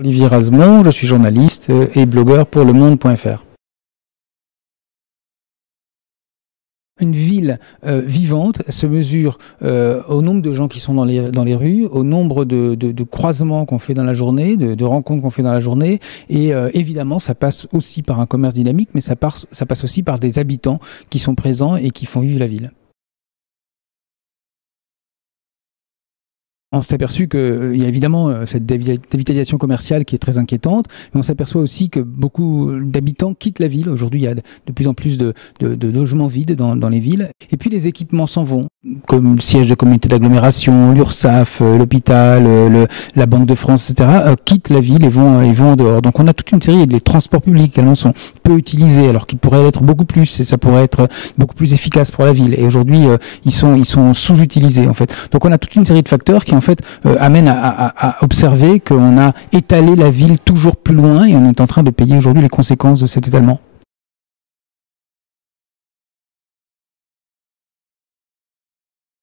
Olivier Razemont, je suis journaliste et blogueur pour lemonde.fr. Une ville vivante se mesure au nombre de gens qui sont dans les rues, au nombre de croisements qu'on fait dans la journée, de rencontres qu'on fait dans la journée. Et évidemment, ça passe aussi par un commerce dynamique, mais ça passe aussi par des habitants qui sont présents et qui font vivre la ville. On s'est aperçu qu'il y a évidemment cette dévitalisation commerciale qui est très inquiétante, mais on s'aperçoit aussi que beaucoup d'habitants quittent la ville. Aujourd'hui, il y a de plus en plus de logements vides dans les villes. Et puis les équipements s'en vont, comme le siège de communauté d'agglomération, l'URSSAF, l'hôpital, la Banque de France, etc., quittent la ville et vont en dehors. Donc on a toute une série, les transports publics également sont peu utilisés, alors qu'ils pourraient l'être beaucoup plus, et ça pourrait être beaucoup plus efficace pour la ville. Et aujourd'hui, ils sont sous-utilisés en fait. Donc on a toute une série de facteurs qui en fait amène à observer qu'on a étalé la ville toujours plus loin et on est en train de payer aujourd'hui les conséquences de cet étalement.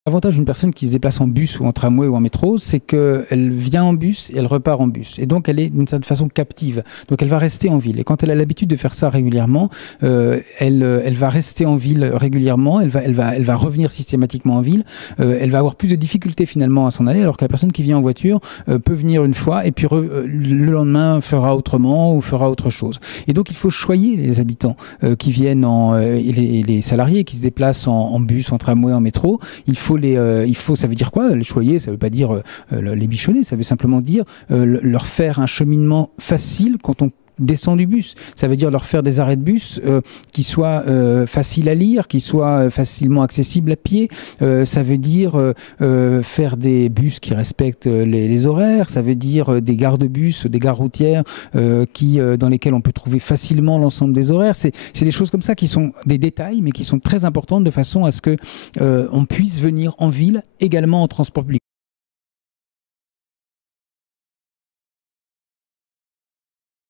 L'avantage d'une personne qui se déplace en bus ou en tramway ou en métro, c'est qu'elle vient en bus et elle repart en bus. Et donc, elle est d'une certaine façon captive. Donc, elle va rester en ville. Et quand elle a l'habitude de faire ça régulièrement, elle va rester en ville régulièrement, elle va revenir systématiquement en ville, elle va avoir plus de difficultés finalement à s'en aller, alors que la personne qui vient en voiture peut venir une fois et puis le lendemain fera autrement ou fera autre chose. Et donc, il faut choyer les habitants qui viennent et les salariés qui se déplacent en bus, en tramway, en métro. Ça veut dire quoi? Les choyer, ça ne veut pas dire les bichonner, ça veut simplement dire leur faire un cheminement facile quand on descend du bus. Ça veut dire leur faire des arrêts de bus qui soient faciles à lire, qui soient facilement accessibles à pied. Ça veut dire faire des bus qui respectent les horaires. Ça veut dire des gares de bus, des gares routières dans lesquelles on peut trouver facilement l'ensemble des horaires. C'est des choses comme ça qui sont des détails, mais qui sont très importantes de façon à ce que on puisse venir en ville également en transport public.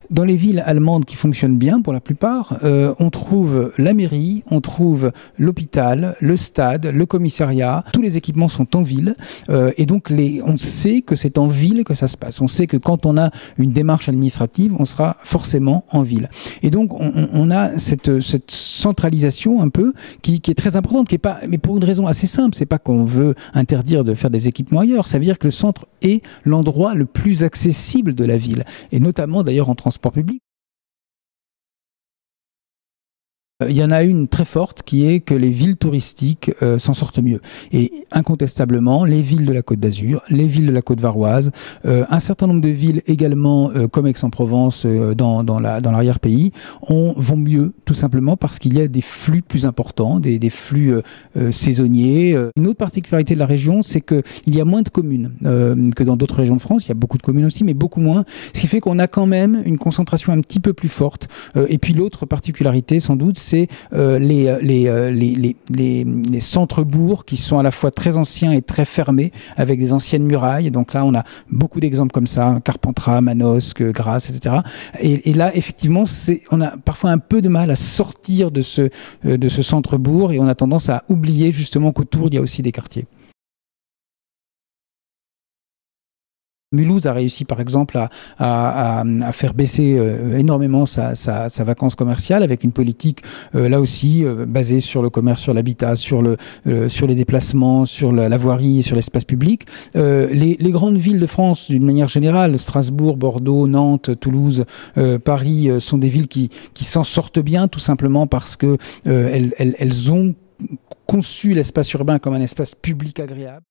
Dans les villes allemandes qui fonctionnent bien pour la plupart, on trouve la mairie, on trouve l'hôpital, le stade, le commissariat, tous les équipements sont en ville et donc on sait que c'est en ville que ça se passe. On sait que quand on a une démarche administrative, on sera forcément en ville. Et donc on a cette centralisation un peu qui est très importante, mais pour une raison assez simple. C'est pas qu'on veut interdire de faire des équipements ailleurs, ça veut dire que le centre est l'endroit le plus accessible de la ville et notamment d'ailleurs en transport public. Il y en a une très forte qui est que les villes touristiques s'en sortent mieux. Et incontestablement, les villes de la Côte d'Azur, les villes de la Côte varoise, un certain nombre de villes également comme Aix-en-Provence dans l'arrière-pays vont mieux tout simplement parce qu'il y a des flux plus importants, des flux saisonniers. Une autre particularité de la région, c'est qu'il y a moins de communes que dans d'autres régions de France. Il y a beaucoup de communes aussi, mais beaucoup moins. Ce qui fait qu'on a quand même une concentration un petit peu plus forte. Et puis l'autre particularité, sans doute, c'est les centres-bourgs qui sont à la fois très anciens et très fermés, avec des anciennes murailles. Donc là, on a beaucoup d'exemples comme ça, Carpentras, Manosque, Grasse, etc. Et là, effectivement, on a parfois un peu de mal à sortir de ce centre-bourg et on a tendance à oublier justement qu'autour, il y a aussi des quartiers. Mulhouse a réussi par exemple à faire baisser énormément sa vacance commerciale avec une politique là aussi basée sur le commerce, sur l'habitat, sur les déplacements, sur la voirie, sur l'espace public. Les grandes villes de France d'une manière générale, Strasbourg, Bordeaux, Nantes, Toulouse, Paris, sont des villes qui s'en sortent bien tout simplement parce qu'elles ont conçu l'espace urbain comme un espace public agréable.